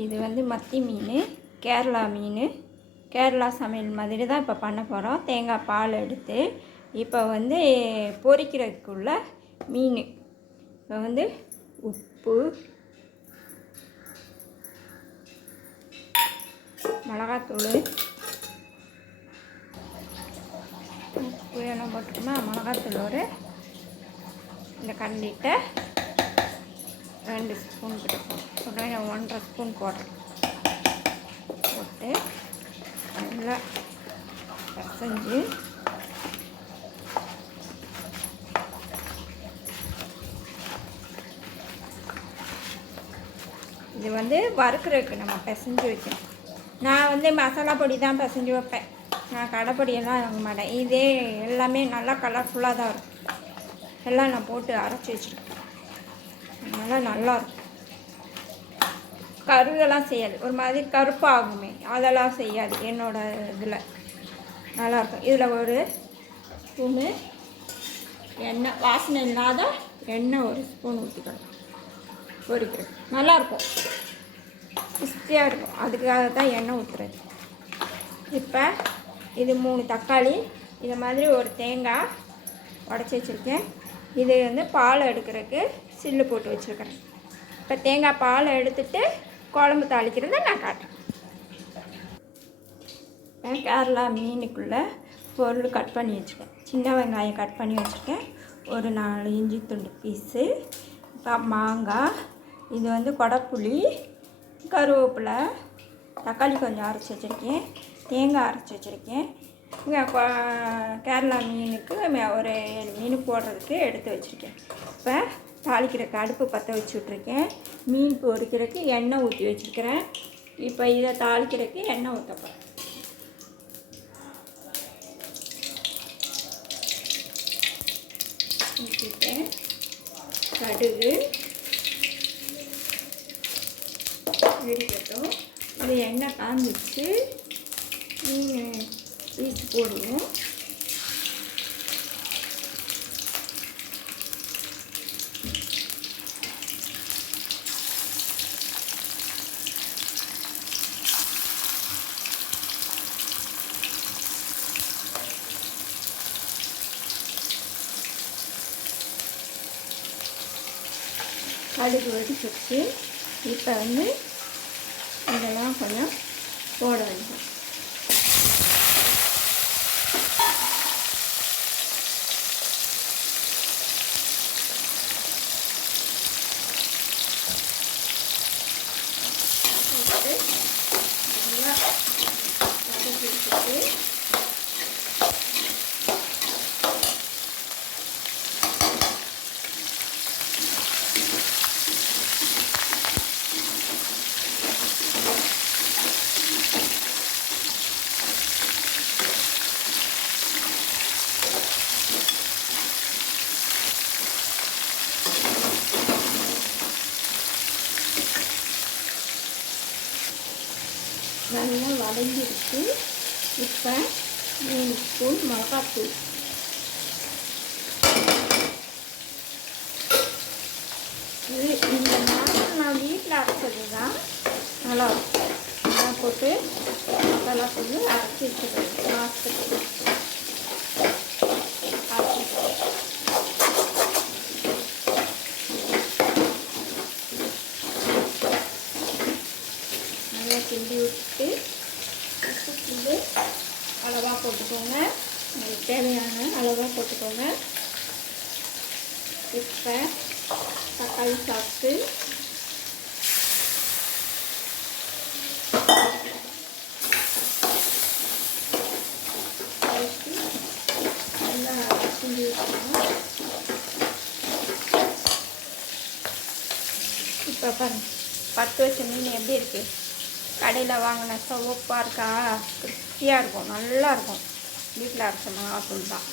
இது வந்து மத்தி மீன், கேரளா மீன். கேரளா சமையல் மாதிரி தான் இப்போ பண்ண போகிறோம். தேங்காய் பால் எடுத்து இப்போ வந்து பொரிக்கிறதுக்குள்ள மீன். இப்போ வந்து உப்பு, மிளகாத்தூள், உப்பு எல்லாம் போட்டுக்கோமா. மிளகாத்தூள் இந்த கண்டிட்ட 2 ஸ்பூன் கிட்ட போடுறேன். 1.5 ஸ்பூன் போடுறேன். போட்டு நல்லா பிசைஞ்சு இது வந்து வறுக்கிறதுக்கு நம்ம பிசைஞ்சு வைக்கணும். நான் வந்து மசாலா பொடி தான் பிசைஞ்சு வைப்பேன். நான் கடைப்பொடியெல்லாம் வாங்க மாட்டேன். இதே எல்லாமே நல்லா கலர்ஃபுல்லாக தான் இருக்கும். எல்லாம் நான் போட்டு அரைச்சி வச்சுருக்கேன். அதனால் நல்லாயிருக்கும். கருகெல்லாம் செய்யாது, ஒரு மாதிரி கருப்பாகுமே, அதெல்லாம் செய்யாது என்னோடய இதில். நல்லாயிருக்கும். இதில் ஒரு ஸ்பூனு எண்ணெய், வாசனை இல்லாத எண்ணெய் 1 ஸ்பூன் ஊற்றிக்கணும். பொரிக்கிறது நல்லாயிருக்கும், கிறிஸ்பியாக இருக்கும். அதுக்காக தான் எண்ணெய் ஊற்றுறது. இப்போ இது 3 தக்காளி, இது மாதிரி ஒரு தேங்காய் உடச்சி வச்சுருக்கேன். இது வந்து பால் எடுக்கிறதுக்கு சில்லு போட்டு வச்சுருக்கிறேன். இப்போ தேங்காய் பால் எடுத்துகிட்டு குழம்பு தாளிக்கிறத நான் காட்டுறேன். கேரளா மீனுக்குள்ளே பொருள் கட் பண்ணி வச்சுருக்கேன். சின்ன வெங்காயம் கட் பண்ணி வச்சுருக்கேன். ஒரு 4 இஞ்சி துண்டு பீஸு, இப்போ மாங்காய், இது வந்து கொடைப்புளி, கருவேப்பிலை, தக்காளி கொஞ்சம் அரைச்சி வச்சுருக்கேன், தேங்காய் அரைச்சி வச்சுருக்கேன். கேரளா மீனுக்கு ஒரு 7 மீன் போடுறதுக்கு எடுத்து வச்சுருக்கேன். இப்போ தாளிக்கிறதுக்கு அடுப்பு பற்ற வச்சு விட்ருக்கேன். மீன் பொரிக்கிறதுக்கு எண்ணெய் ஊற்றி வச்சுருக்கிறேன். இப்போ இதை தாளிக்கிறதுக்கு எண்ணெய் ஊற்றப்போம். ஊற்றிட்டேன். கடுகு வெடிக்கட்டும். இது எண்ணெய் காஞ்சிச்சு, மீன் பீஸ் போடுவோம். கடுகு வெடிச்சிச்சு. இப்போ வந்து இதெல்லாம் கொஞ்சம் போட வேண்டும். நல்லா வதக்கிட்டு நல்லா வதங்கிடுச்சு. இப்போ 3 ஸ்பூன் மிளகாத்தூள், இது இந்த மாதிரி நான் வீட்டில் அரைச்சது தான் நல்லாயிருக்கும். நான் போட்டு மசாலா போட்டு அரைச்சி வச்சுருக்கேன். மாதத்துக்கு நல்லா கிண்டி விட்டுட்டு உப்பு கிண்டு அளவாக போட்டுக்கோங்க. உங்களுக்கு தேவையான அளவாக போட்டுக்கோங்க. இப்போ தக்காளி சாப்பிட்டு நல்லா கிண்டி விட்டுக்கணும். இப்போ பாருங்கள், 10 வச்ச மீன் எப்படி இருக்குது? கடையில் வாங்கின சிவப்பாக இருக்கா? கிறிஸ்பியாக இருக்கும், நல்லாயிருக்கும். வீட்டில் அரைச்ச மிளகாத்தூள் தான்.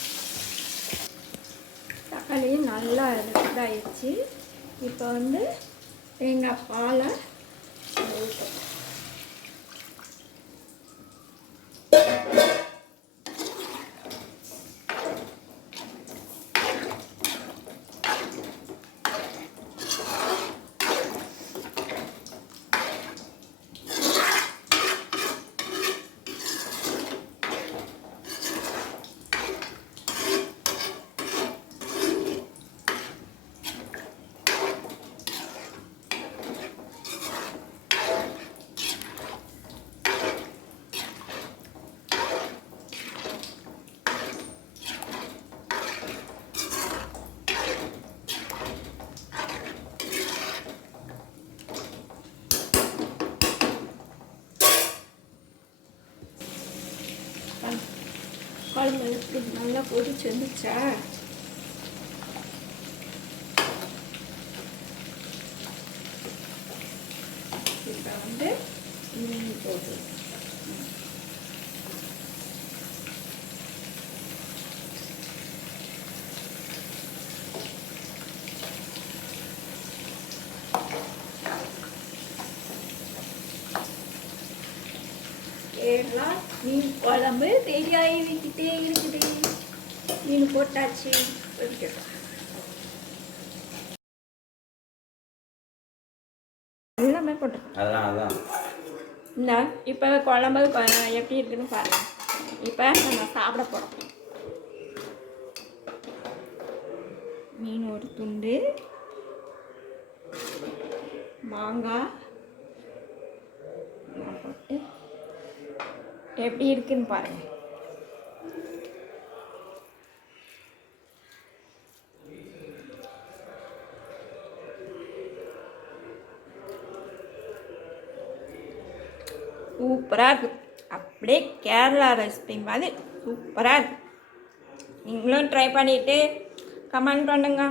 தக்காளி நல்லா இதாகிடுச்சு. இப்போ வந்து தேங்காய் பாலை ஊற்றணும். குழம்பு எப்படி நல்லா கொதிச்சு வந்துச்சா? இப்போ வந்து மீன் போட்டு ஏறலாம். மீன் குழம்பு ரெடியாகி வைக்கிட்டே இருக்குது. மீன் போட்டாச்சு, கொதிக்கட்டும். எல்லாமே போட்டுருக்கோம். இந்த இப்போ குழம்பு எப்படி இருக்குன்னு பாருங்கள். இப்போ நம்ம சாப்பிட போகிறோம். மீன் ஒரு துண்டு, மாங்காய் போட்டு எப்படி இருக்குன்னு பாருங்கள். சூப்பராக இருக்குது. அப்படியே கேரளா ரெசிபி மாதிரி சூப்பராக இருக்குது. நீங்களும் ட்ரை பண்ணிவிட்டு கமெண்ட் பண்ணுங்க.